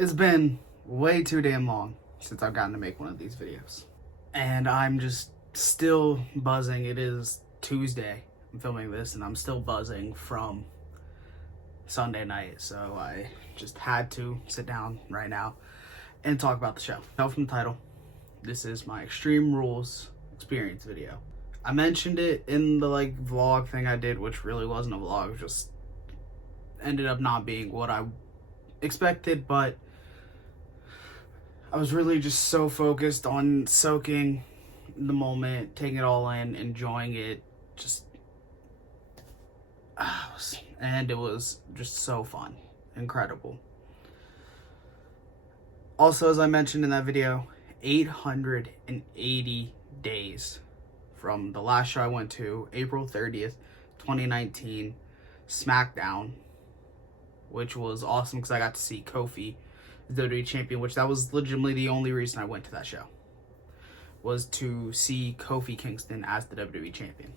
It's been way too damn long since I've gotten to make one of these videos. And I'm just still buzzing. It is Tuesday. I'm filming this and I'm still buzzing from Sunday night. So I just had to sit down right now and talk about the show. Now from the title, this is my Extreme Rules experience video. I mentioned it in the vlog thing I did, which really wasn't a vlog, just ended up not being what I expected, but I was really just so focused on soaking the moment, taking it all in, enjoying it, and it was just so fun, incredible. Also, as I mentioned in that video, 880 days from the last show I went to, April 30th, 2019, SmackDown, which was awesome because I got to see Kofi, the WWE champion, which that was legitimately the only reason I went to that show, was to see Kofi Kingston as the WWE champion.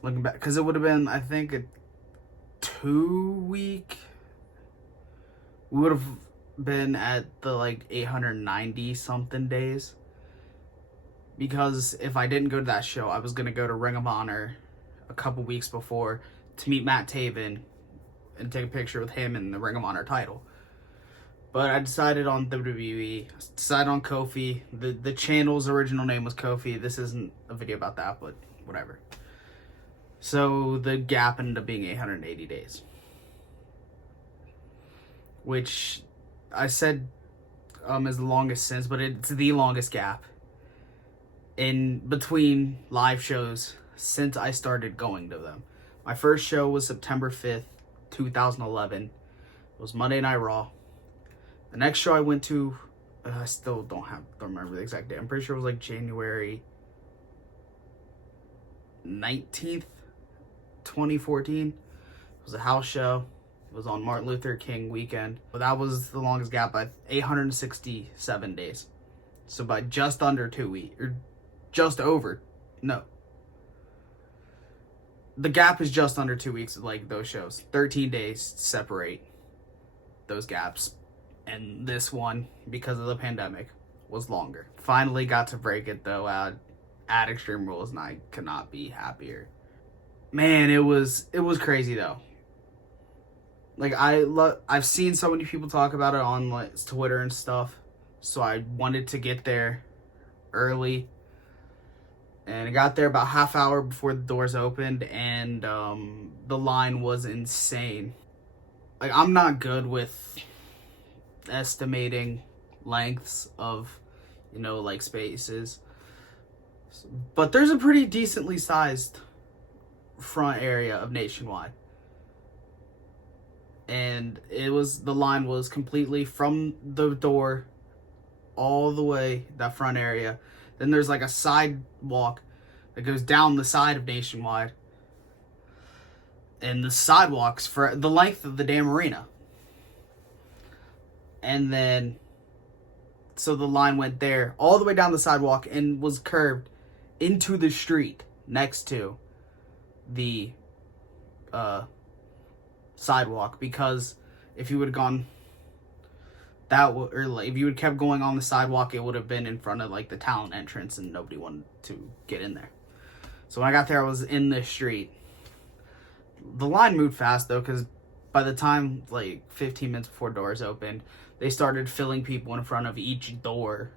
Looking back, because it would have been, I think, a 2-week, we would have been at the 890 something days, because if I didn't go to that show, I was going to go to Ring of Honor a couple weeks before to meet Matt Taven and take a picture with him in the Ring of Honor title. But I decided on WWE, decided on Kofi. The channel's original name was Kofi. This isn't a video about that, but whatever. So the gap ended up being 880 days. Which I said is the longest since, but it's the longest gap in between live shows since I started going to them. My first show was September 5th, 2011. It was Monday Night Raw. The next show I went to, I still don't remember the exact date. I'm pretty sure it was January 19th, 2014. It was a house show. It was on Martin Luther King weekend. But that was the longest gap by 867 days. So by just under 2 weeks, or just over, no. The gap is just under 2 weeks, those shows. 13 days separate those gaps. And this one, because of the pandemic, was longer. Finally got to break it, though, at Extreme Rules, and I could not be happier. Man, it was crazy, though. I've seen so many people talk about it on Twitter and stuff, so I wanted to get there early. And I got there about half hour before the doors opened, and the line was insane. I'm not good with estimating lengths of, spaces. But there's a pretty decently sized front area of Nationwide. And the line was completely from the door all the way, that front area. Then there's a sidewalk that goes down the side of Nationwide. And the sidewalks for the length of the damn arena. And then, so the line went there, all the way down the sidewalk, and was curved into the street next to the sidewalk. Because if you would have gone if you would kept going on the sidewalk, it would have been in front of the talent entrance, and nobody wanted to get in there. So when I got there, I was in the street. The line moved fast though, because by the time 15 minutes before doors opened, they started filling people in front of each door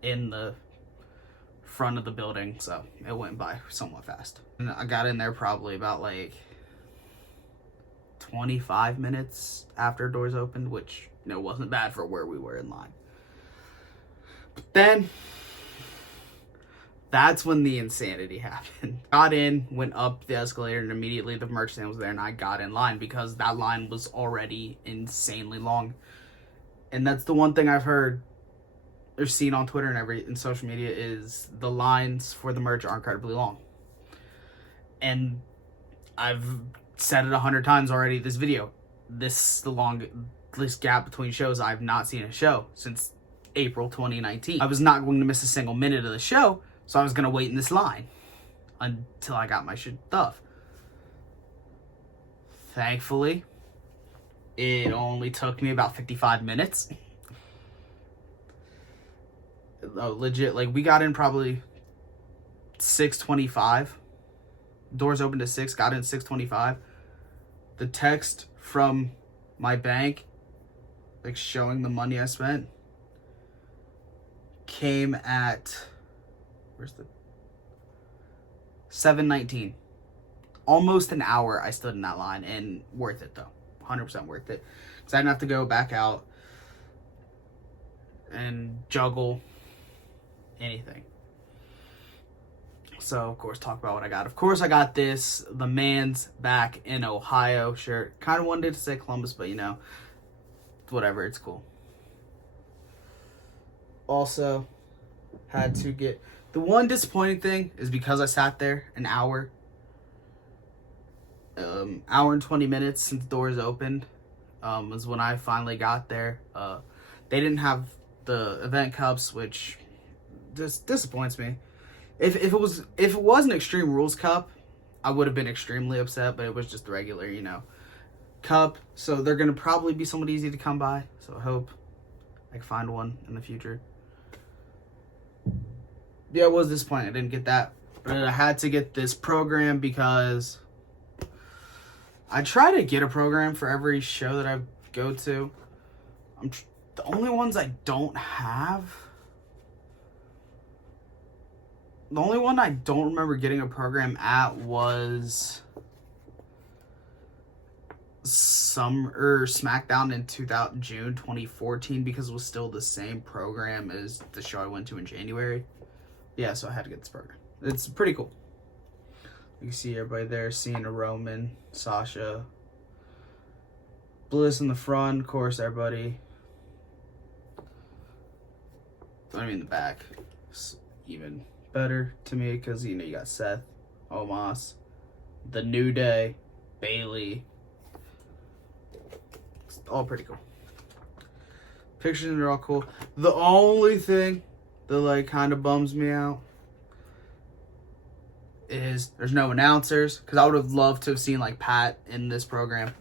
in the front of the building, so it went by somewhat fast. And I got in there probably about 25 minutes after doors opened, which wasn't bad for where we were in line. But then that's when the insanity happened. Got in, went up the escalator, and immediately the merch stand was there, and I got in line because that line was already insanely long. And that's the one thing I've heard or seen on Twitter and social media is the lines for the merch are incredibly long. And I've said it 100 times already this video. This is the longest gap between shows. I've not seen a show since April 2019. I was not going to miss a single minute of the show, so I was going to wait in this line until I got my stuff. Thankfully, It only took me about 55 minutes. Legit, like, we got in probably 6:25. Doors opened at 6, got in at 6:25. The text from my bank, like, showing the money I spent, came at, where's the, 7:19. Almost an hour I stood in that line, and worth it though. 100% worth it. Because I didn't have to go back out and juggle anything. So, of course, talk about what I got. Of course, I got this, the man's back in Ohio shirt. Kind of wanted to say Columbus, but, you know, whatever, it's cool. Also, had to get, the one disappointing thing is because I sat there an hour and 20 minutes since doors opened, was when I finally got there. They didn't have the event cups, which just disappoints me. If it was an Extreme Rules cup, I would have been extremely upset, but it was just the regular, you know, cup. So they're gonna probably be somewhat easy to come by. So I hope I can find one in the future. Yeah, I was disappointed I didn't get that, but I had to get this program because I try to get a program for every show that I go to. The only ones I don't have, the only one I don't remember getting a program at was SmackDown in June 2014, because it was still the same program as the show I went to in January. Yeah, so I had to get this program. It's pretty cool. You can see everybody there, Cena, Roman, Sasha, Bliss in the front, of course, everybody. I mean, the back is even better to me because, you know, you got Seth, Omos, The New Day, Bailey. It's all pretty cool. Pictures are all cool. The only thing that, like, kind of bums me out is there's no announcers, because I would have loved to have seen, like, Pat in this program.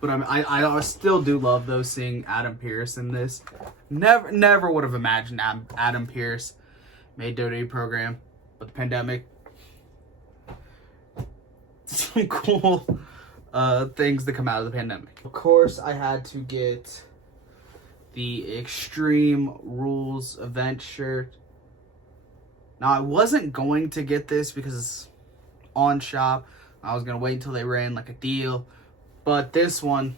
But I still do love, though, seeing Adam Pearce in this. Never would have imagined Adam Pearce made WWE program, but the pandemic, some cool things that come out of the pandemic. Of course, I had to get the Extreme Rules event shirt. Now, I wasn't going to get this because it's on shop. I was going to wait until they ran like a deal. But this one,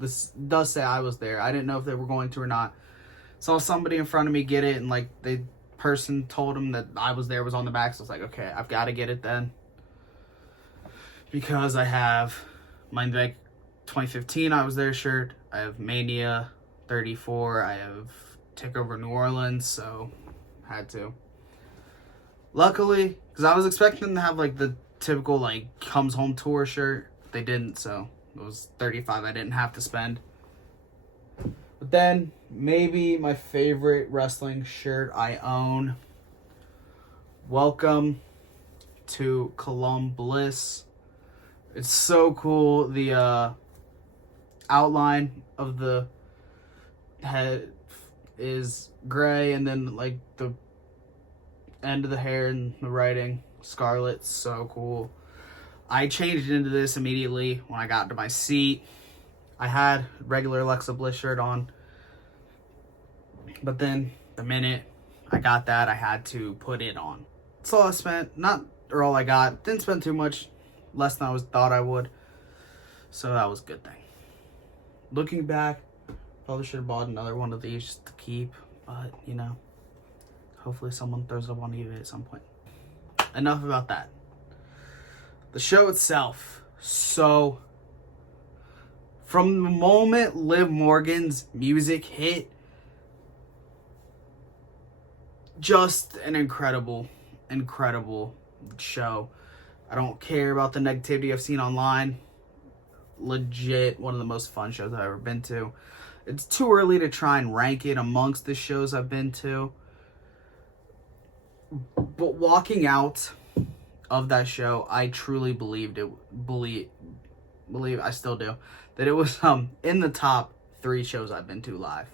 this does say I was there. I didn't know if they were going to or not. Saw somebody in front of me get it, and like the person told him that I was there, was on the back. So I was like, okay, I've got to get it then. Because I have my, like, 2015 I was there shirt. I have Mania 34. I have TakeOver New Orleans, so had to. Luckily, because I was expecting them to have, like, the typical, like, comes home tour shirt. They didn't, so it was $35 I didn't have to spend. But then, maybe my favorite wrestling shirt I own. Welcome to Columbus. It's so cool. The outline of the head is gray, and then, like, the end of the hair and the writing scarlet. So cool. I changed into this immediately when I got to my seat. I had regular Alexa Bliss shirt on, but then the minute I got that, I had to put it on. That's all I spent. Or all I got. Didn't spend too much, less than I thought I would. So that was a good thing. Looking back, probably should have bought another one of these just to keep, but, you know, hopefully someone throws it up on eBay at some point. Enough about that. The show itself, so from the moment Liv Morgan's music hit, just an incredible show. I don't care about the negativity I've seen online. Legit one of the most fun shows I've ever been to. It's too early to try and rank it amongst the shows I've been to. But walking out of that show, I truly believed believe, I still do, that it was in the top 3 shows I've been to live.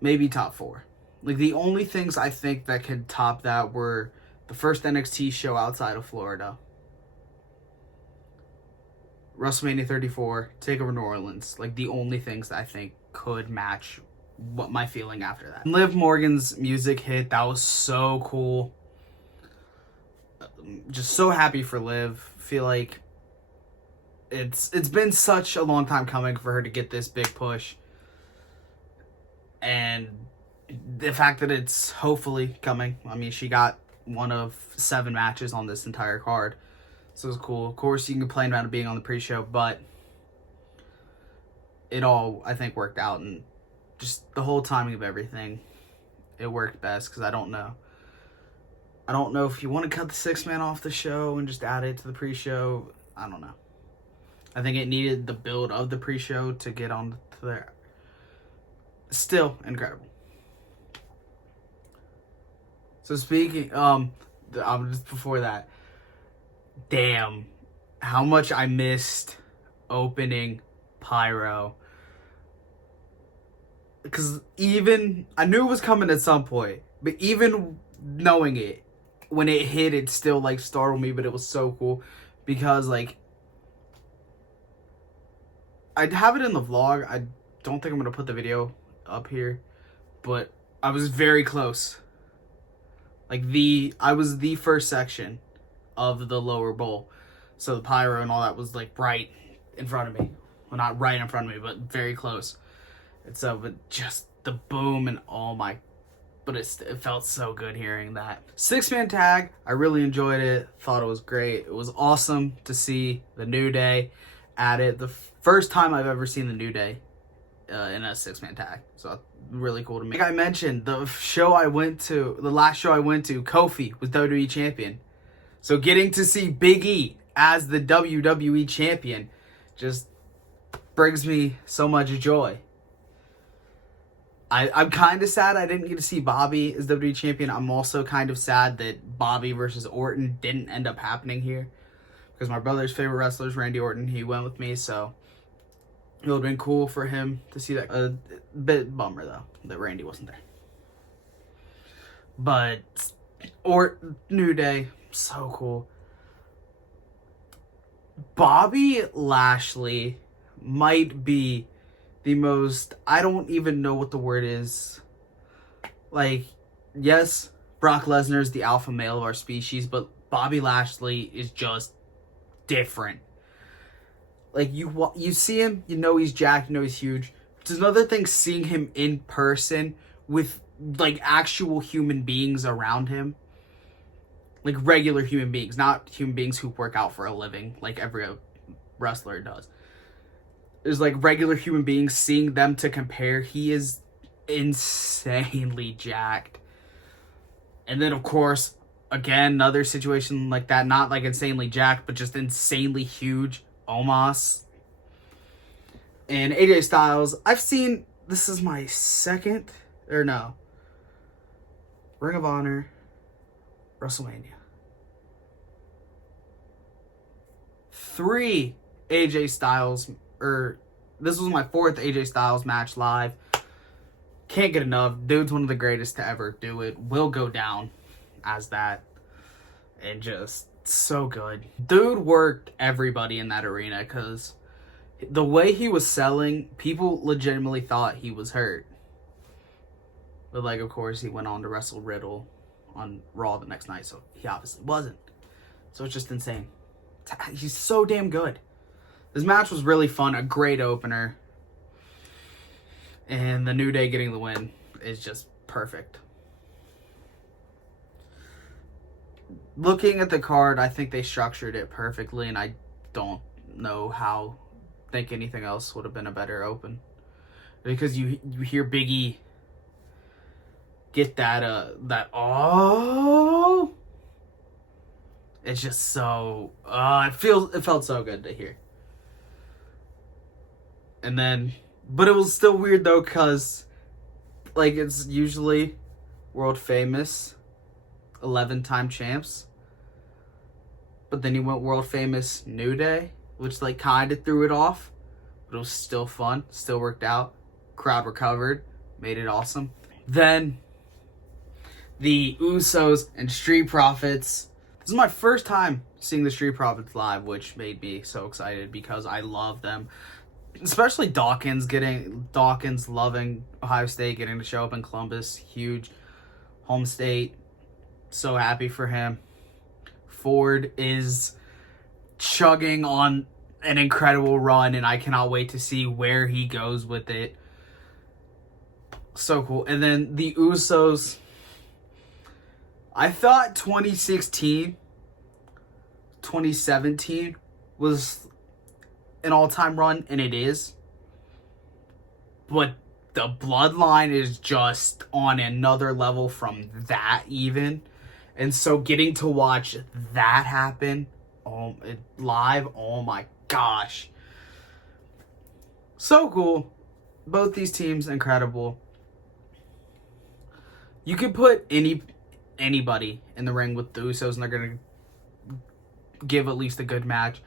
Maybe top 4. Like, the only things I think that could top that were the first NXT show outside of Florida, WrestleMania 34, TakeOver New Orleans. Like, the only things that I think could match what my feeling after that. Liv Morgan's music hit. That was so cool. Just so happy for Liv. Feel like it's been such a long time coming for her to get this big push. And the fact that it's hopefully coming. I mean, she got one of 7 matches on this entire card. So it was cool. Of course, you can complain about it being on the pre-show, but it all, I think, worked out. And just the whole timing of everything, it worked best, because I don't know if you want to cut the 6-man off the show and just add it to the pre-show. I don't know. I think it needed the build of the pre-show to get on to there. Still incredible. So speaking, just before that, damn, how much I missed opening Pyro. Because even, I knew it was coming at some point, but even knowing it, when it hit, it still, like, startled me, but it was so cool. Because, like, I'd have it in the vlog. I don't think I'm going to put the video up here, but I was very close. Like, I was the first section of the lower bowl. So the pyro and all that was, like, right in front of me. Well, not right in front of me, but very close. And so, but just the boom and oh my, but it felt so good hearing that. 6-man tag, I really enjoyed it. Thought it was great. It was awesome to see the New Day at it. The first time I've ever seen the New Day in a 6-man tag. So really cool to me. Like I mentioned, the last show I went to, Kofi was WWE champion. So getting to see Big E as the WWE champion just brings me so much joy. I'm kind of sad I didn't get to see Bobby as WWE champion. I'm also kind of sad that Bobby versus Orton didn't end up happening here, because my brother's favorite wrestler is Randy Orton. He went with me, so it would have been cool for him to see that. A bit bummer, though, that Randy wasn't there. But New Day, so cool. Bobby Lashley might be the most, I don't even know what the word is. Like, yes, Brock Lesnar is the alpha male of our species, but Bobby Lashley is just different. Like, you see him, you know he's jacked, you know he's huge. It's another thing seeing him in person with, like, actual human beings around him. Like, regular human beings, not human beings who work out for a living like every wrestler does. There's, like, regular human beings, seeing them to compare. He is insanely jacked. And then, of course, again, another situation like that. Not, like, insanely jacked, but just insanely huge. Omos. And AJ Styles. I've seen, this is my second, or no, Ring of Honor, WrestleMania. 3 AJ Styles, this was my 4th AJ Styles match live. Can't get enough. Dude's one of the greatest to ever do it. Will go down as that. And just so good. Dude worked everybody in that arena, because the way he was selling, people legitimately thought he was hurt. But, like, of course, he went on to wrestle Riddle on Raw the next night, so he obviously wasn't. So it's just insane. He's so damn good. This match was really fun, a great opener. And the New Day getting the win is just perfect. Looking at the card, I think they structured it perfectly, and I don't think anything else would have been a better open. Because you hear Big E get that oh, it's just so it felt so good to hear. And then, but it was still weird though, because, like, it's usually world famous 11-time champs. But then he went world famous New Day, which like kind of threw it off. But it was still fun. Still worked out. Crowd recovered. Made it awesome. Then the Usos and Street Profits. This is my first time seeing the Street Profits live, which made me so excited because I love them. Especially Dawkins loving Ohio State, getting to show up in Columbus. Huge home state. So happy for him. Ford is chugging on an incredible run, and I cannot wait to see where he goes with it. So cool. And then the Usos. I thought 2016, 2017 was an all-time run, and it is. But the bloodline is just on another level from that even. And so getting to watch that happen live, oh my gosh. So cool. Both these teams, incredible. You could put anybody in the ring with the Usos and they're going to give at least a good match.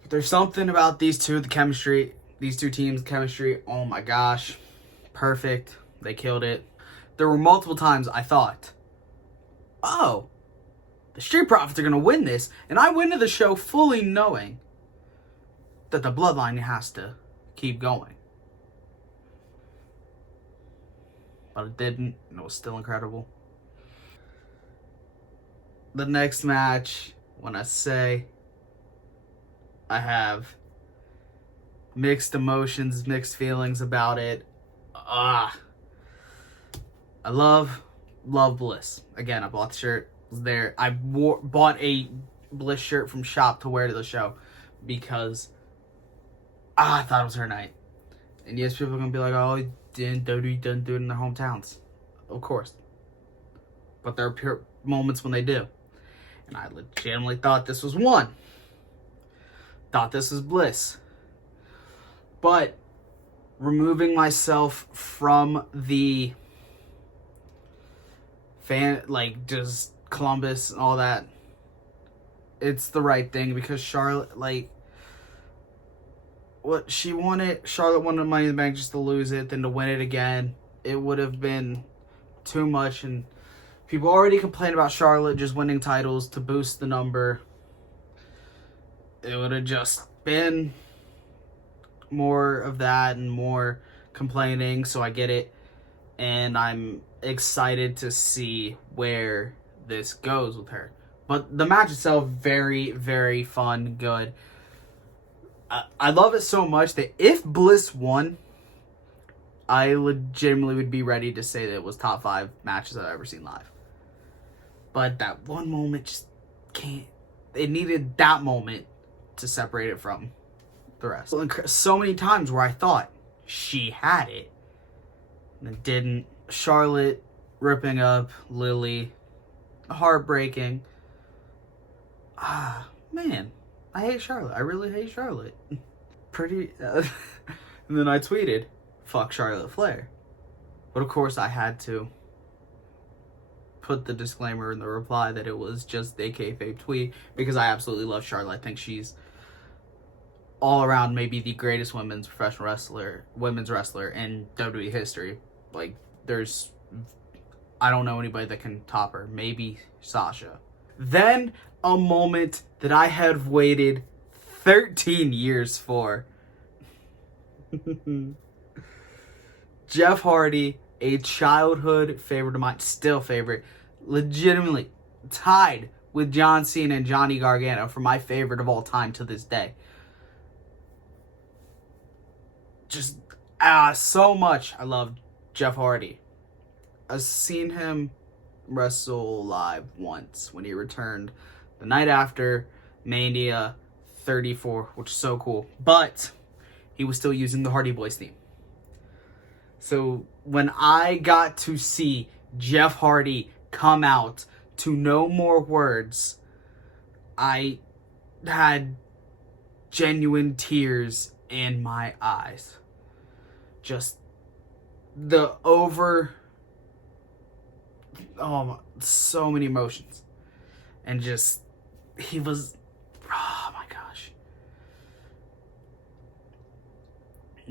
But there's something about these two teams, chemistry, oh my gosh. Perfect. They killed it. There were multiple times I thought, oh, the Street Profits are going to win this. And I went to the show fully knowing that the bloodline has to keep going. But it didn't, and it was still incredible. The next match, when I say I have mixed emotions, mixed feelings about it, I love Bliss. Again, I bought the shirt. Was there. I bought a Bliss shirt from shop to wear to the show because I thought it was her night. And yes, people are gonna be like, "Oh, WWE doesn't do it in their hometowns." Of course, but there are pure moments when they do, and I legitimately thought this was one. Thought this was Bliss, but removing myself from the fan, like just Columbus and all that, it's the right thing because Charlotte, like, what she wanted, Charlotte wanted Money in the Bank just to lose it, then to win it again, it would have been too much, and people already complain about Charlotte just winning titles to boost the number. It would have just been more of that and more complaining, so I get it, and I'm excited to see where this goes with her. But the match itself, very, very fun, good. I love it so much that if Bliss won, I legitimately would be ready to say that it was top 5 matches I've ever seen live. But that one moment just can't. It needed that moment to separate it from the rest. So many times where I thought she had it, and it didn't. Charlotte ripping up Lily, heartbreaking. Man, I hate Charlotte. I really hate Charlotte. And then I tweeted, "Fuck Charlotte Flair." But of course I had to put the disclaimer in the reply that it was just a kayfabe tweet because I absolutely love Charlotte. I think she's all around maybe the greatest women's wrestler in WWE history. Like, I don't know anybody that can top her. Maybe Sasha. Then a moment that I had waited 13 years for. Jeff Hardy, a childhood favorite of mine, still favorite, legitimately tied with John Cena and Johnny Gargano for my favorite of all time to this day. Just so much I love Jeff Hardy. I've seen him wrestle live once when he returned the night after Mania 34, which is so cool. But he was still using the Hardy Boys theme. So when I got to see Jeff Hardy come out to No More Words, I had genuine tears in my eyes. Just so many emotions. And just he was, oh my gosh.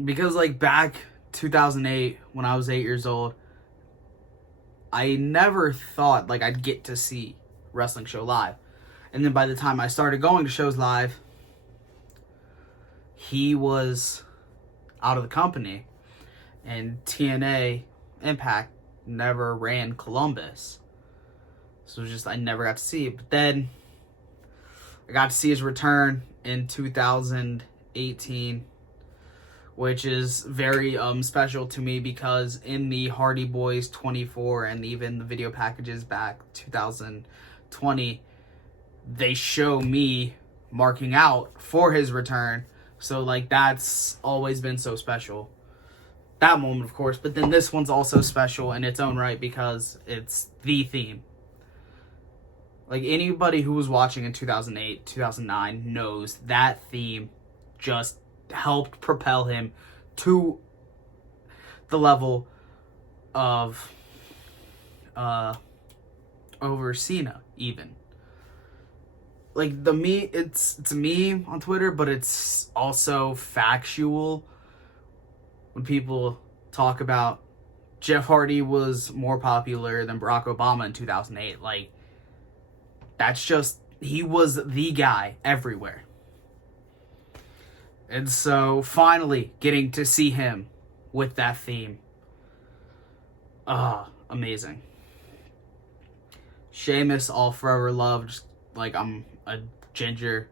Because like back 2008, when I was 8 years old, I never thought like I'd get to see wrestling show live. And then by the time I started going to shows live, he was out of the company. And TNA Impact never ran Columbus. So it was just, I never got to see it. But then I got to see his return in 2018, which is very special to me because in the Hardy Boys 24 and even the video packages back 2020, they show me marking out for his return. So like that's always been so special. That moment, of course, but then this one's also special in its own right because it's the theme. Like anybody who was watching in 2008, 2009 knows that theme just helped propel him to the level of over Cena even. Like it's a meme on Twitter, but it's also factual. When people talk about Jeff Hardy was more popular than Barack Obama in 2008, like that's just, he was the guy everywhere. And so finally getting to see him with that theme, amazing. Sheamus, I'll forever love, just like I'm a ginger.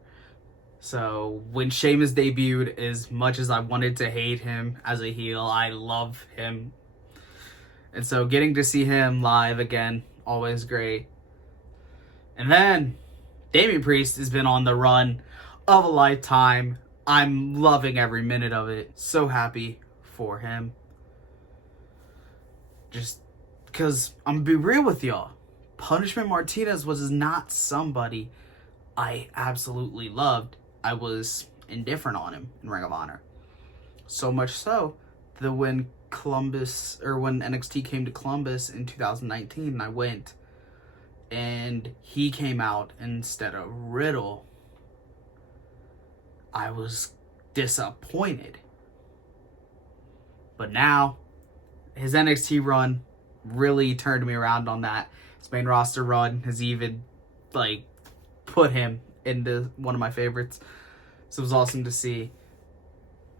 So when Sheamus debuted, as much as I wanted to hate him as a heel, I love him. And so getting to see him live again, always great. And then Damian Priest has been on the run of a lifetime. I'm loving every minute of it. So happy for him. Just because I'm gonna be real with y'all. Punishment Martinez was not somebody I absolutely loved. I was indifferent on him in Ring of Honor. So much so that when NXT came to Columbus in 2019, I went and he came out instead of Riddle, I was disappointed. But now, his NXT run really turned me around on that. His main roster run has even, like, put him into one of my favorites. So it was awesome to see.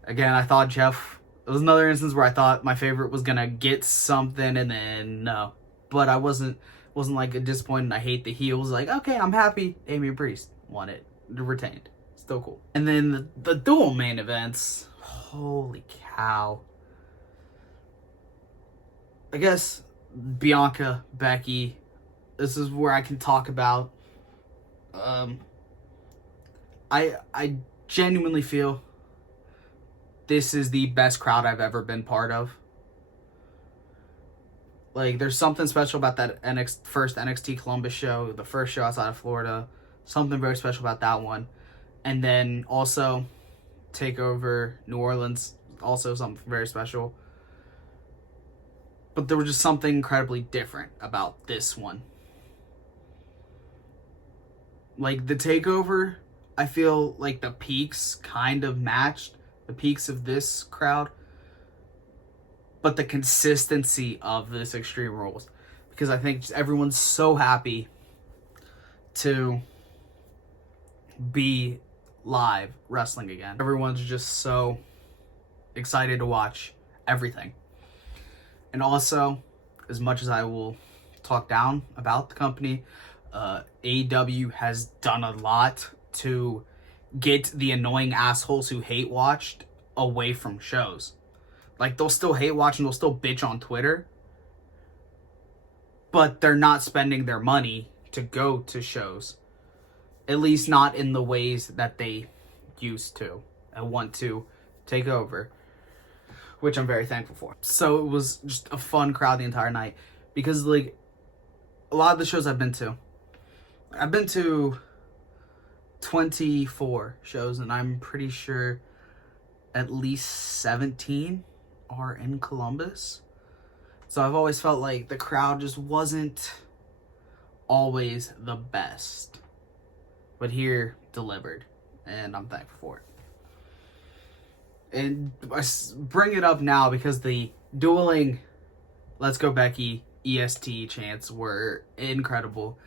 Again, I thought Jeff, it was another instance where I thought my favorite was gonna get something and then no. But I wasn't like disappointed. I hate the heels. Like, okay, I'm happy Damian Priest won it, retained. Still cool. And then the dual main events. Holy cow. I guess Bianca, Becky, this is where I can talk about. I genuinely feel this is the best crowd I've ever been part of. Like, there's something special about that first NXT Columbus show, the first show outside of Florida. Something very special about that one. And then also TakeOver New Orleans, also something very special. But there was just something incredibly different about this one. Like, the TakeOver, I feel like the peaks kind of matched the peaks of this crowd. But the consistency of this Extreme Rules. Because I think just everyone's so happy to be live wrestling again. Everyone's just so excited to watch everything. And also, as much as I will talk down about the company, AEW has done a lot to get the annoying assholes who hate watched away from shows. Like, they'll still hate watch and they'll still bitch on Twitter, but they're not spending their money to go to shows. At least not in the ways that they used to and want to take over, which I'm very thankful for. So it was just a fun crowd the entire night because, like, a lot of the shows I've been to 24 shows, and I'm pretty sure at least 17 are in Columbus. So I've always felt like the crowd just wasn't always the best but here delivered, and I'm thankful for it. And I bring it up now because the dueling "Let's Go Becky" EST chants were incredible.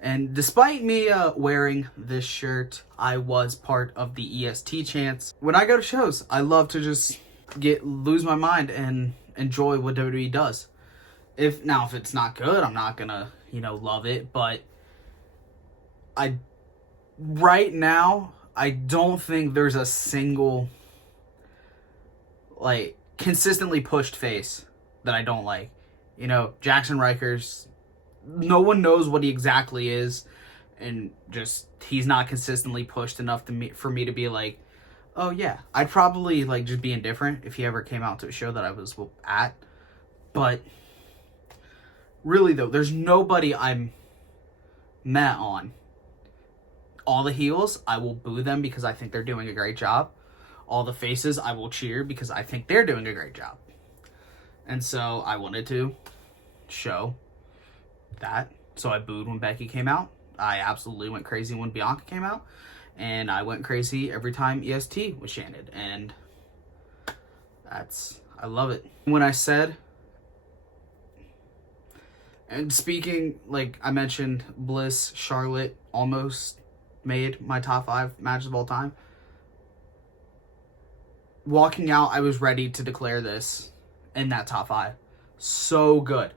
And despite me wearing this shirt, I was part of the EST chants. When I go to shows, I love to just lose my mind and enjoy what WWE does. If it's not good, I'm not gonna, love it. But right now, I don't think there's a single, consistently pushed face that I don't like. Jackson Riker's, no one knows what he exactly is, and just he's not consistently pushed enough for me to be like, oh yeah, I'd probably just be indifferent if he ever came out to a show that I was at. But really though, there's nobody I'm mad on. All the heels, I will boo them because I think they're doing a great job. All the faces, I will cheer because I think they're doing a great job. And so I wanted to show that. So I booed when Becky came out. I absolutely went crazy when Bianca came out. And I went crazy every time EST was chanted. And I love it. When I said, and speaking, I mentioned Bliss, Charlotte almost made my top 5 matches of all time. Walking out, I was ready to declare this in that top 5. So good.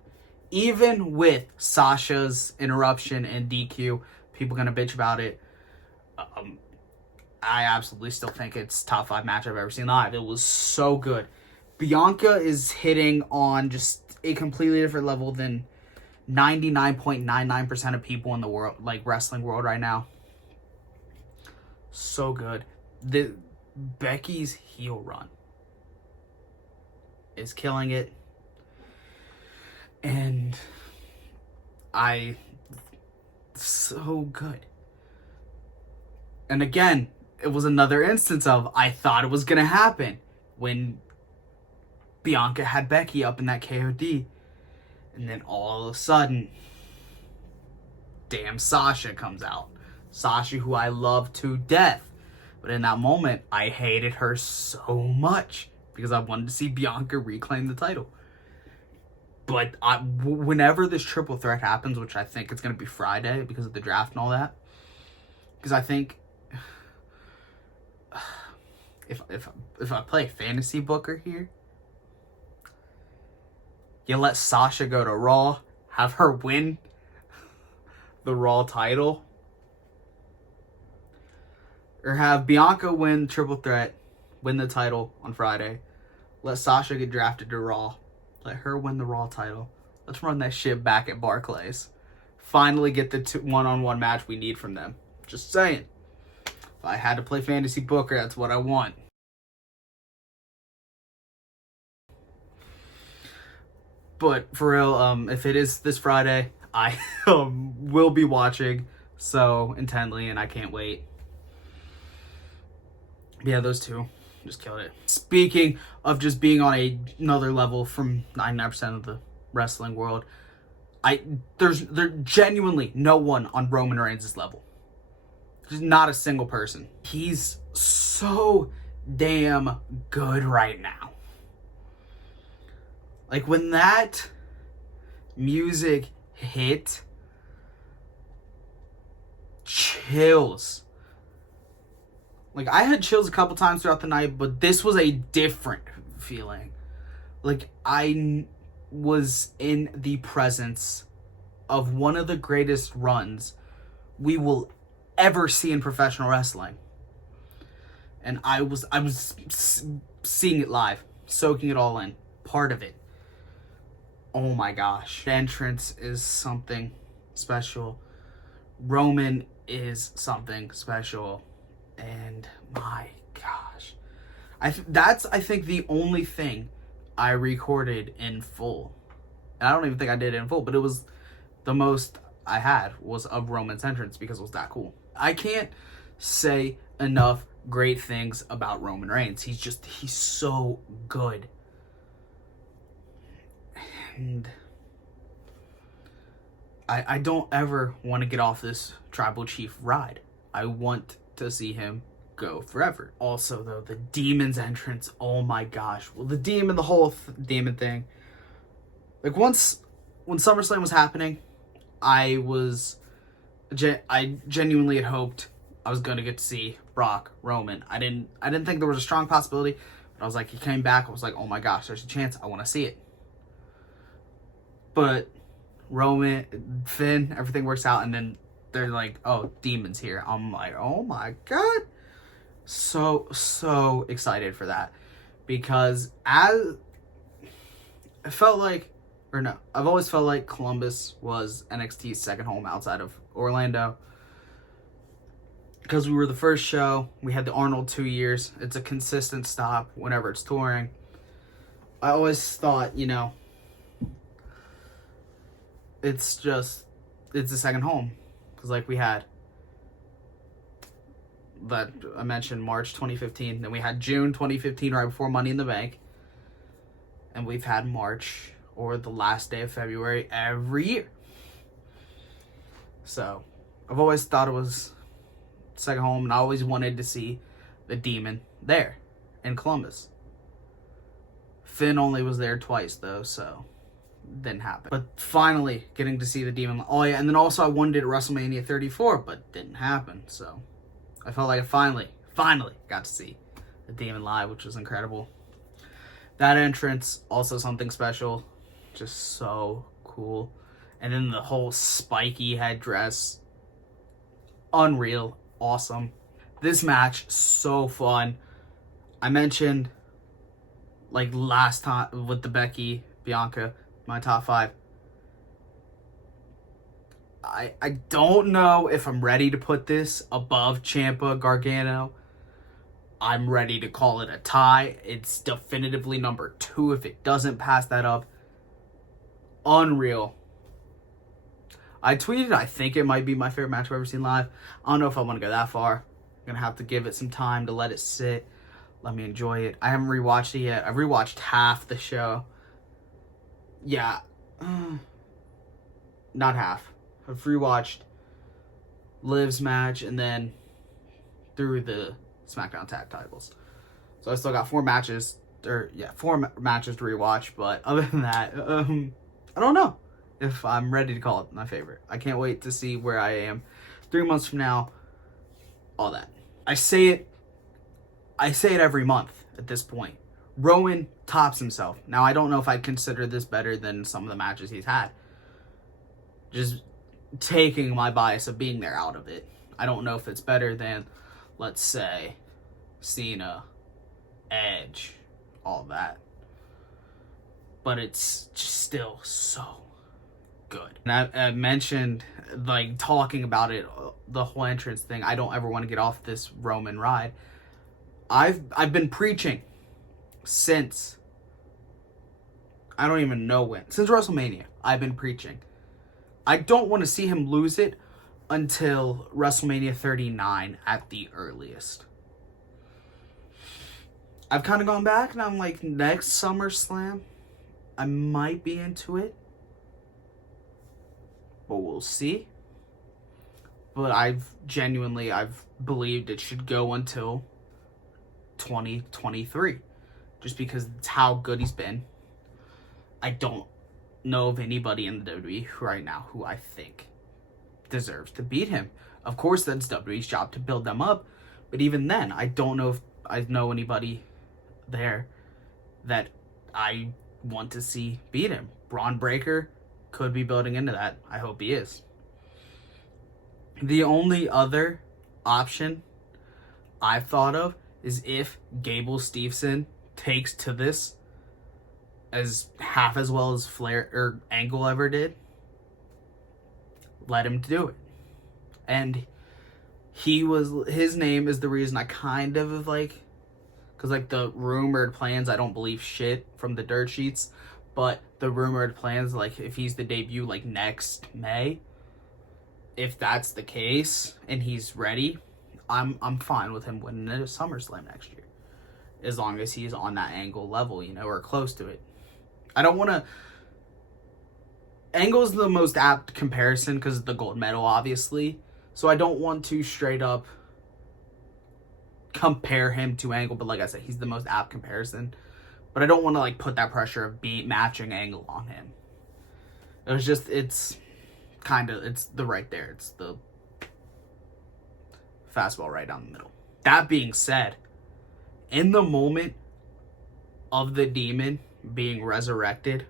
Even with Sasha's interruption and DQ, people gonna bitch about it. I absolutely still think it's top 5 match I've ever seen live. It was so good. Bianca is hitting on just a completely different level than 99.99% of people in the world, wrestling world right now. So good. Becky's heel run is killing it. And so good. And again, it was another instance of I thought it was going to happen when Bianca had Becky up in that KOD. And then all of a sudden, damn Sasha comes out. Sasha, who I love to death. But in that moment, I hated her so much because I wanted to see Bianca reclaim the title. But whenever this triple threat happens, which I think it's going to be Friday because of the draft and all that, because I think if I play fantasy booker here, you let Sasha go to Raw, have her win the Raw title, or have Bianca win triple threat, win the title on Friday, let Sasha get drafted to Raw, let her win the Raw title. Let's run that shit back at Barclays. Finally get the one-on-one match we need from them. Just saying. If I had to play fantasy booker, that's what I want. But for real, if it is this Friday, I will be watching so intently, and I can't wait. Yeah, those two just killed it. Speaking of just being on another level from 99% of the wrestling world, there's genuinely no one on Roman Reigns' level. There's not a single person. He's so damn good right now. When that music hit, chills. I had chills a couple times throughout the night, but this was a different feeling. I was in the presence of one of the greatest runs we will ever see in professional wrestling. And I was seeing it live, soaking it all in, part of it. Oh my gosh. The entrance is something special. Roman is something special. And my gosh. That's, I think, the only thing I recorded in full. And I don't even think I did it in full, but it was the most I had was of Roman's entrance because it was that cool. I can't say enough great things about Roman Reigns. He's so good. And I don't ever want to get off this tribal chief ride. I want to see him go forever. Also, though, the Demon's entrance, oh my gosh. Well, the Demon, the whole Demon thing. Like, when SummerSlam was happening, I genuinely had hoped I was going to get to see Brock, Roman. I didn't think there was a strong possibility, but I was like, he came back. I was like, oh my gosh, there's a chance. I want to see it. But Roman, Finn, everything works out, and then they're like, oh, Demon's here. I'm like, oh my God. So excited for that. Because I've always felt like Columbus was NXT's second home outside of Orlando. Because we were the first show. We had the Arnold 2 years. It's a consistent stop whenever it's touring. I always thought, it's a second home. Because like we had that I mentioned March 2015. Then we had June 2015 right before Money in the Bank. And we've had March or the last day of February every year. So I've always thought it was second home, and I always wanted to see the Demon there in Columbus. Finn only was there twice though, so didn't happen. But finally getting to see the Demon. Oh yeah, and then also I wanted it at WrestleMania 34, but didn't happen. So I felt like I finally got to see the Demon live, which was incredible. That entrance, also something special. Just so cool. And then the whole spiky headdress. Unreal. Awesome. This match, so fun. I mentioned, like, last time with the Becky, Bianca, my top 5. I don't know if I'm ready to put this above Ciampa, Gargano. I'm ready to call it a tie. It's definitively number 2 if it doesn't pass that up. Unreal. I tweeted I think it might be my favorite match I've ever seen live. I don't know if I want to go that far. I'm going to have to give it some time to let it sit. Let me enjoy it. I haven't rewatched it yet. I've rewatched half the show. Yeah. Not half. I've rewatched Liv's match and then through the SmackDown tag titles. So I still got 4 matches. 4 matches to rewatch. But other than that, I don't know if I'm ready to call it my favorite. I can't wait to see where I am 3 months from now. All that. I say it every month at this point. Rowan tops himself. Now, I don't know if I'd consider this better than some of the matches he's had. Just taking my bias of being there out of it. I don't know if it's better than, let's say, Cena, Edge, all that. But it's just still so good. And I mentioned, like, talking about it, the whole entrance thing. I don't ever want to get off this Roman ride. I've been preaching since, I don't even know when. Since WrestleMania, I've been preaching. I don't want to see him lose it until WrestleMania 39 at the earliest. I've kind of gone back and I'm like, next SummerSlam, I might be into it. But we'll see. But I've believed it should go until 2023. Just because it's how good he's been. I don't know of anybody in the WWE right now who I think deserves to beat him. Of course, that's WWE's job to build them up. But even then, I don't know if I know anybody there that I want to see beat him. Braun Breaker could be building into that. I hope he is. The only other option I've thought of is if Gable Steveson takes to this as half as well as Flair or Angle ever did. Let him do it. And his name is the reason I kind of like, because like the rumored plans, I don't believe shit from the dirt sheets, but the rumored plans, like if he's the debut like next May, if that's the case and he's ready, I'm fine with him winning a SummerSlam next year, as long as he's on that Angle level, or close to it. I don't want to. Angle's the most apt comparison because of the gold medal, obviously. So I don't want to straight up compare him to Angle, but like I said, he's the most apt comparison. But I don't want to like put that pressure of matching Angle on him. It was just, it's the right there. It's the fastball right down the middle. That being said, in the moment of the Demon being resurrected,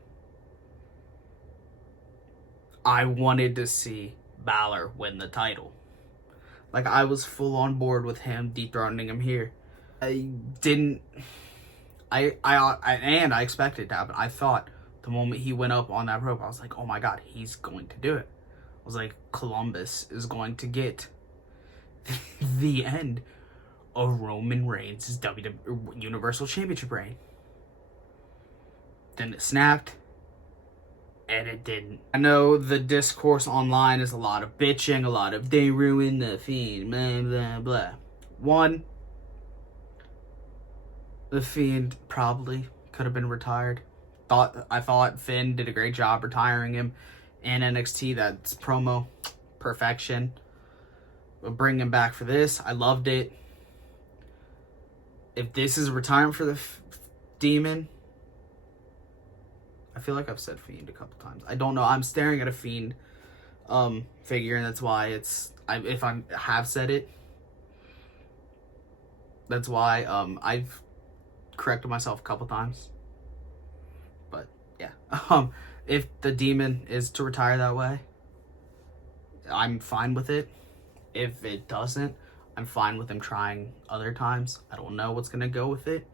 I wanted to see Balor win the title. Like, I was full on board with him dethroning him here. I expected it to happen. I thought the moment he went up on that rope, I was like, oh my God, he's going to do it. I was like, Columbus is going to get the end of Roman Reigns' WWE Universal Championship reign. Then it snapped, and it didn't. I know the discourse online is a lot of bitching, a lot of they ruined the Fiend, blah, blah, blah. One, the Fiend probably could have been retired. I thought Finn did a great job retiring him in NXT. That's promo perfection. We'll bring him back for this. I loved it. If this is retirement for the Demon, I feel like I've said Fiend a couple times. I don't know. I'm staring at a Fiend figure, and that's why if I have said it, that's why I've corrected myself a couple times. But yeah, if the Demon is to retire that way, I'm fine with it. If it doesn't, I'm fine with him trying other times. I don't know what's gonna go with it.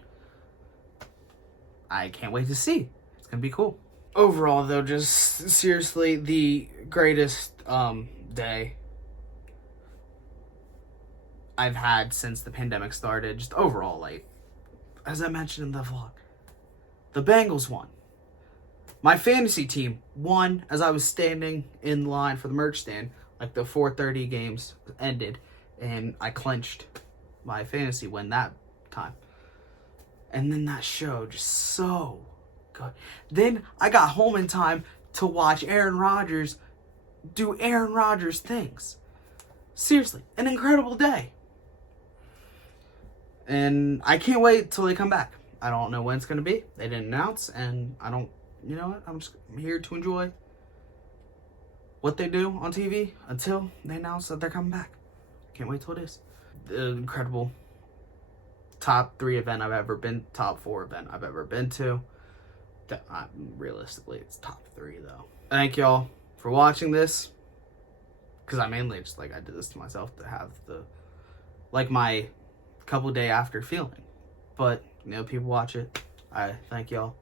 I can't wait to see. It's gonna be cool. Overall, though, just seriously, the greatest day I've had since the pandemic started. Just overall, like, as I mentioned in the vlog, the Bengals won. My fantasy team won as I was standing in line for the merch stand. Like, the 4:30 games ended, and I clinched my fantasy win that time. And then that show, just so good. Then I got home in time to watch Aaron Rodgers do Aaron Rodgers things. Seriously, an incredible day. And I can't wait till they come back. I don't know when it's going to be. They didn't announce, and I don't, you know what? I'm here to enjoy what they do on TV until they announce that they're coming back. Can't wait till it is. The incredible top 3 event I've ever been, top 4 event I've ever been to. Realistically, it's top 3 though. Thank y'all for watching this, because I mainly just, like, I did this to myself to have my couple day after feeling. But, you know, people watch it. I thank y'all.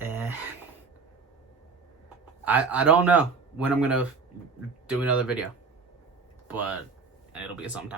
And I don't know when I'm gonna do another video, but it'll be sometime.